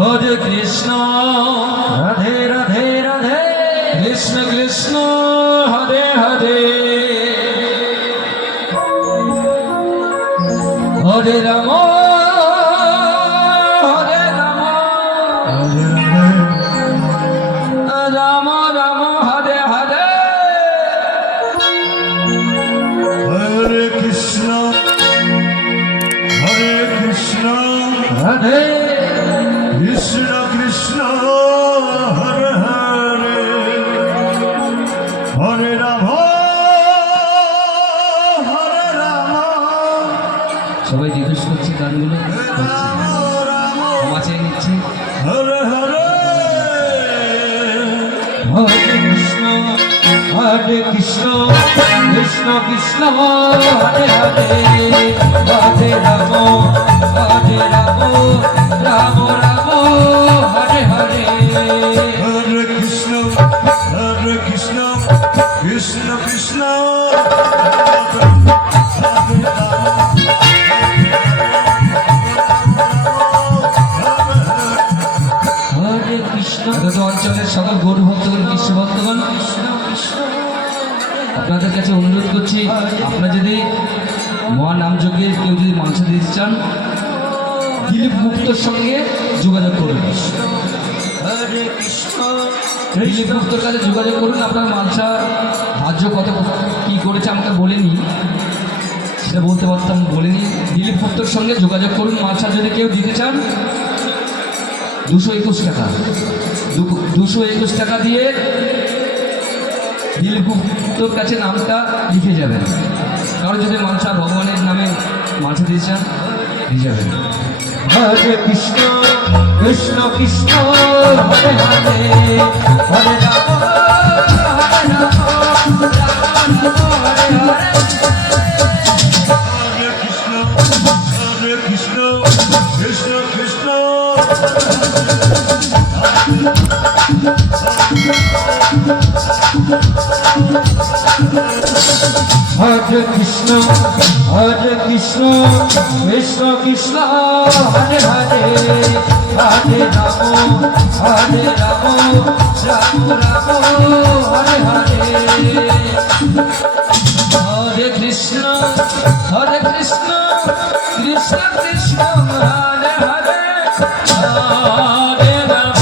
হরে কৃষ্ণ রাধে রাধে রাধে কৃষ্ণ কৃষ্ণ হরে হরে হরে রাম হরে রাম রাম রাম হরে হরে হরে কৃষ্ণ রাধে কৃষ্ণ কৃষ্ণ হরে হরে হরে রাম হরে রাম সবাই জিজ্ঞেস করছে গানগুলো ক্ষমা চেয়ে নিচ্ছে হরে হরে হরে কৃষ্ণ কৃষ্ণ কৃষ্ণ কৃষ্ণ হরে হরে হরে রাম রাম রাম হরে হরে হরে কৃষ্ণ কৃষ্ণ কৃষ্ণ হরে কৃষ্ণ অঞ্চলের সকল গরু ভক্তগণ কৃষ্ণ ভক্তগণ আপনাদের কাছে অনুরোধ করছি, আপনারা যদি মহানামযজ্ঞে কেউ যদি মাংস দিতে চান দিলীপ মুক্তর সঙ্গে যোগাযোগ করুন। হরে কৃষ্ণ দিলীপ মুক্তর কাছে যোগাযোগ করুন। আপনার মালসা ধার্য কত কী করেছে আমাকে বলেনি, সেটা বলতে পারতাম, বলেনি। দিলীপ মুক্তর সঙ্গে যোগাযোগ করুন। মালসা যদি কেউ দিতে চান 221 টাকা, 221 টাকা দিয়ে দিলীপ মুক্তর কাছে নামটা লিখে যাবেন। কারণ যদি মালসা ভগবানের নামে মালসা দিতে চান দিয়ে যাবেন। হরে কৃষ্ণ কৃষ্ণ কৃষ্ণ হরে হরে হরে রাম হরে রাম হরে হরে হরে কৃষ্ণ কৃষ্ণ কৃষ্ণ হরে কৃষ্ণ কৃষ্ণ কৃষ্ণ হরে হরে হরে রাম রাম রাম হরে হরে হরে কৃষ্ণ কৃষ্ণ কৃষ্ণ হরে হরে হরে রাম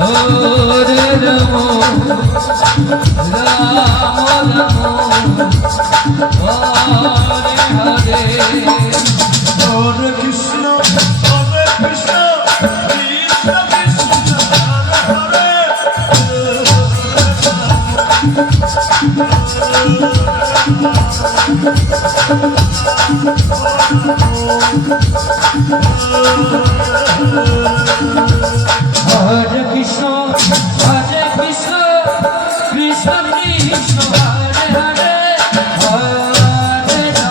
হরে রাম রাম রাম হরে হরে হরে কৃষ্ণ কৃষ্ণ কৃষ্ণ হরে হরে কৃষ্ণ কৃষ্ণ কৃষ্ণ কৃষ্ণ হরে হরে হরে রাম হরে রাম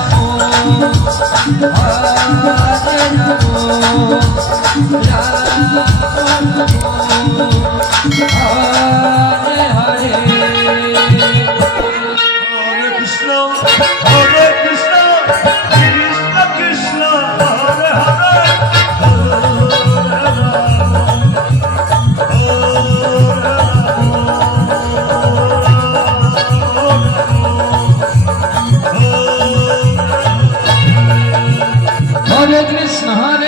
হরে হরে হরে কৃষ্ণ কৃষ্ণ কৃষ্ণ হরে হরে हरे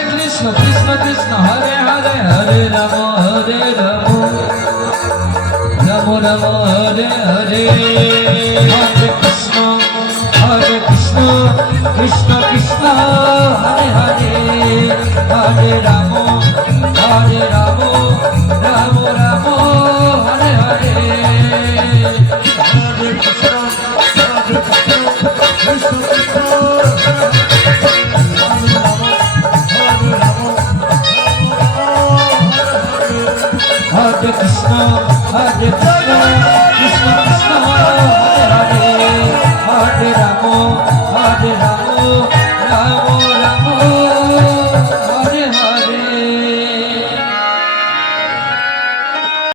कृष्ण कृष्ण कृष्ण हरे हरे हरे राम राम राम हरे हरे हरे कृष्ण कृष्ण कृष्ण हरे हरे हरे राम राम राम हरे हरे हरे कृष्ण कृष्ण हरे कृष्ण